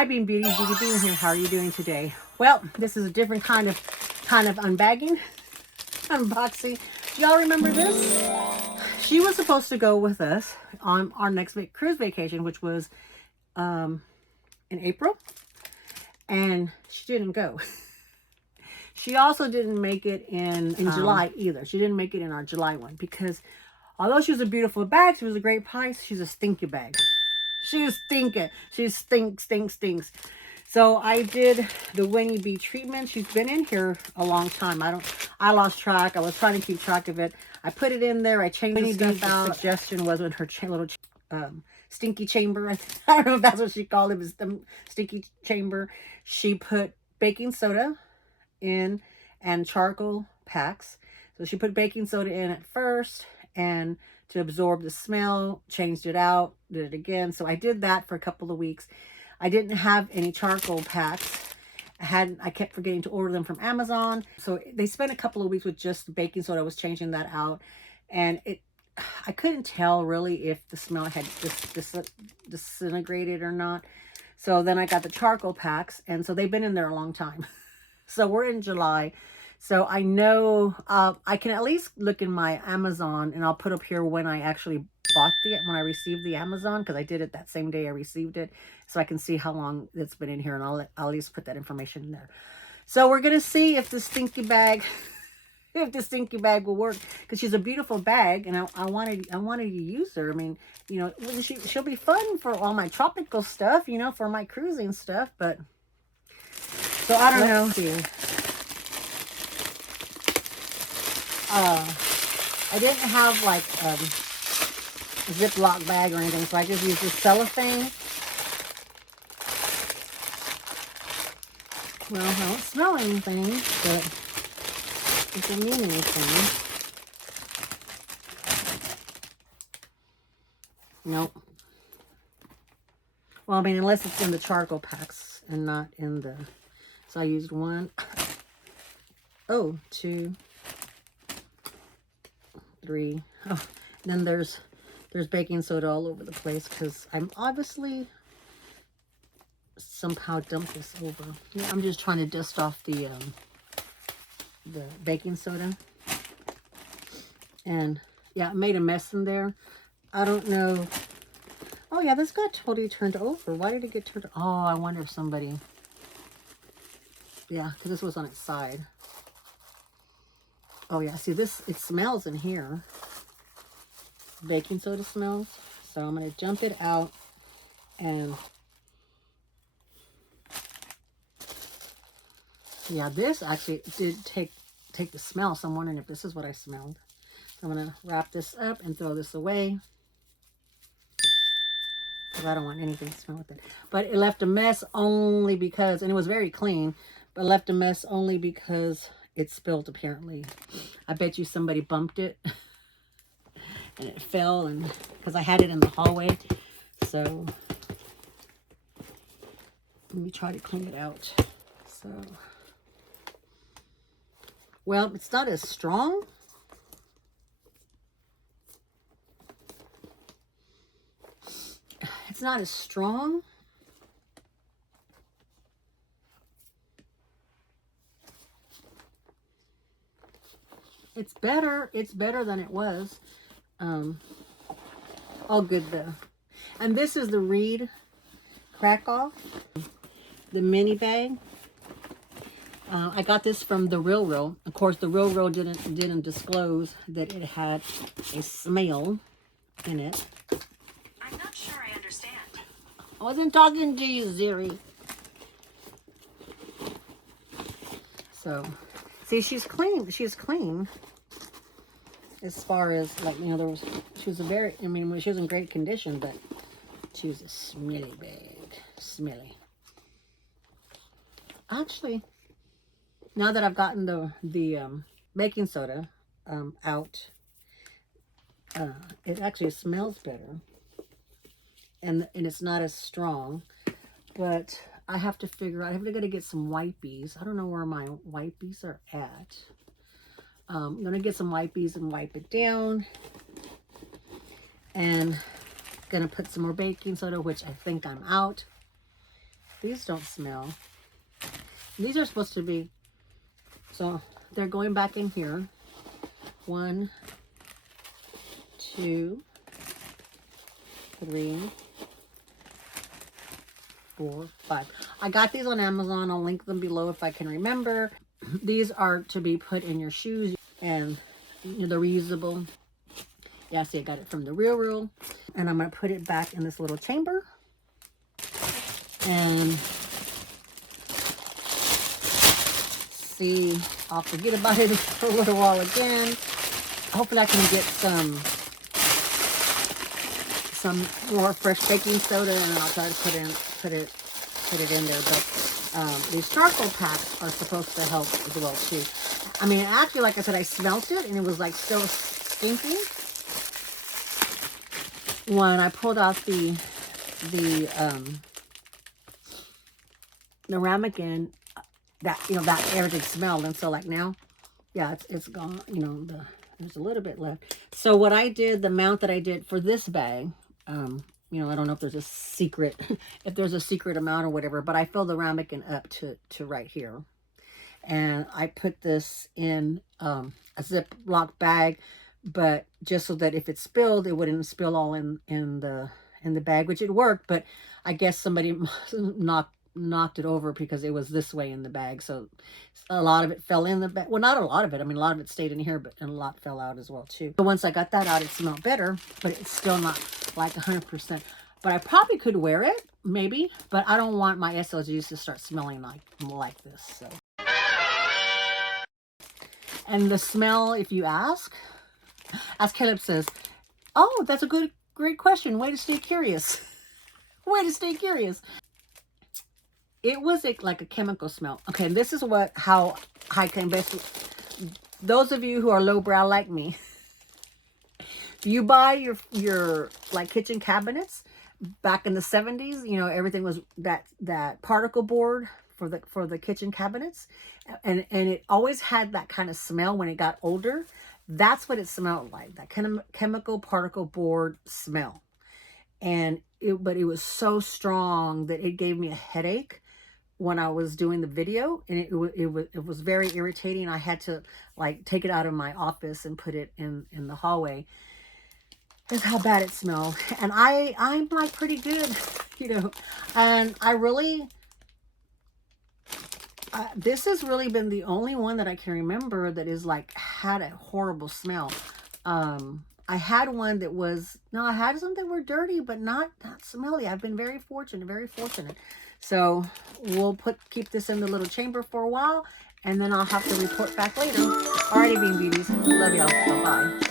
Hi, Beanbeauti, Bean here. How are you doing today? Well, this is a different kind of unbagging, unboxing. Do y'all remember this? She was supposed to go with us on our next cruise vacation, which was in April, and she didn't go. She also didn't make it in July either. She didn't make it in our July one because although she was a beautiful bag, she was a great price, she's a stinky bag. She was stinking. She stinks. So I did the Winnie B treatment. She's been in here a long time. I lost track. I was trying to keep track of it. I put it in there. I changed the stuff out. The suggestion was in her little stinky chamber. I don't know if that's what she called it. It was the stinky chamber. She put baking soda in and charcoal packs. So she put baking soda in at first and to absorb the smell, changed it out, did it again. So I did that for a couple of weeks. I didn't have any charcoal packs. I kept forgetting to order them from Amazon. So they spent a couple of weeks with just baking soda. I was changing that out. And I couldn't tell really if the smell had disintegrated or not. So then I got the charcoal packs. And so they've been in there a long time. So we're in July. So I know I can at least look in my Amazon, and I'll put up here when I actually when I received the Amazon, because I did it that same day I received it, so I can see how long it's been in here, and I'll at least put that information in there. So we're gonna see if the stinky bag, will work, because she's a beautiful bag, and I wanted to use her. I mean, you know, she'll be fun for all my tropical stuff, you know, for my cruising stuff. But so I don't know. See. I didn't have like a Ziploc bag or anything, so I just used this cellophane. Well, I don't smell anything, but it doesn't mean anything. Nope. Well, I mean, unless it's in the charcoal packs and not in the... So I used 1, 2, 3. Oh, and then there's baking soda all over the place because I'm obviously somehow dumped this over. Yeah, I'm just trying to dust off the baking soda. And yeah, I made a mess in there. I don't know. Oh yeah, this got totally turned over. Why did it get turned? Oh, I wonder if somebody... Yeah, because this was on its side. Oh yeah, see this, it smells in here. Baking soda smells. So I'm going to jump it out and yeah, this actually did take the smell. So I'm wondering if this is what I smelled. So I'm going to wrap this up and throw this away, because I don't want anything to smell with it. But it left a mess only because, and it was very clean, but left a mess only because it spilled apparently. I bet you somebody bumped it and it fell, and because I had it in the hallway. So let me try to clean it out. So, well, it's not as strong. It's not as strong. It's better. It's better than it was. All good though. And this is the Reed Crack Off, the mini bag. I got this from the Real. Of course, the Real didn't disclose that it had a smell in it. I'm not sure I understand. I wasn't talking to you, Ziri. So, see, she's clean. She's clean. As far as, like, you know, she was she was in great condition, but she was a smelly bag. Smelly. Actually, now that I've gotten the baking soda out, it actually smells better. And it's not as strong. But I have to figure out, I have to get some wipies. I don't know where my wipies are at. I'm going to get some wipies and wipe it down. And going to put some more baking soda, which I think I'm out. These don't smell. These are supposed to be, so they're going back in here. 1, 2, 3, 4, 5. I got these on Amazon. I'll link them below if I can remember. These are to be put in your shoes, and they're reusable. Yeah, see, I got it from the Real. And I'm going to put it back in this little chamber. And see, I'll forget about it for a little while again. Hopefully I can get some more fresh baking soda, and I'll try to put it in there. But these charcoal packs are supposed to help as well too. I mean, actually, like I said, I smelt it and it was like still stinky. When I pulled out the ramekin, that that everything smelled, and so like now, yeah, it's gone. There's a little bit left. So what I did, the amount that I did for this bag, I don't know if there's a secret, amount or whatever, but I filled the ramekin up to right here, and I put this in a Ziploc bag, but just so that if it spilled, it wouldn't spill all in the bag, which it worked. But I guess somebody knocked it over because it was this way in the bag, so a lot of it fell in the bag. Well, not a lot of it. I mean, a lot of it stayed in here, and a lot fell out as well too. So once I got that out, it smelled better, but it's still not like 100%. But I probably could wear it, maybe, but I don't want my SLGs to start smelling like this. So, and the smell, if you ask, as Caleb says, oh, that's a great question. Way to stay curious. Way to stay curious. It was like a chemical smell. Okay, and this is how I can basically, those of you who are lowbrow like me, you buy your like kitchen cabinets back in the 70s, everything was that particle board for the kitchen cabinets, and it always had that kind of smell when it got older. That's what it smelled like, that kind of chemical particle board smell. But it was so strong that it gave me a headache when I was doing the video, and it was very irritating. I had to like take it out of my office and put it in the hallway. That's how bad it smelled. And I'm like pretty good, and I really, this has really been the only one that I can remember that is like had a horrible smell. I had one that was, no, I had some that were dirty, but not smelly. I've been very fortunate, very fortunate. So we'll keep this in the little chamber for a while, and then I'll have to report back later. Alrighty, Bean Beauties. Love y'all. Bye-bye.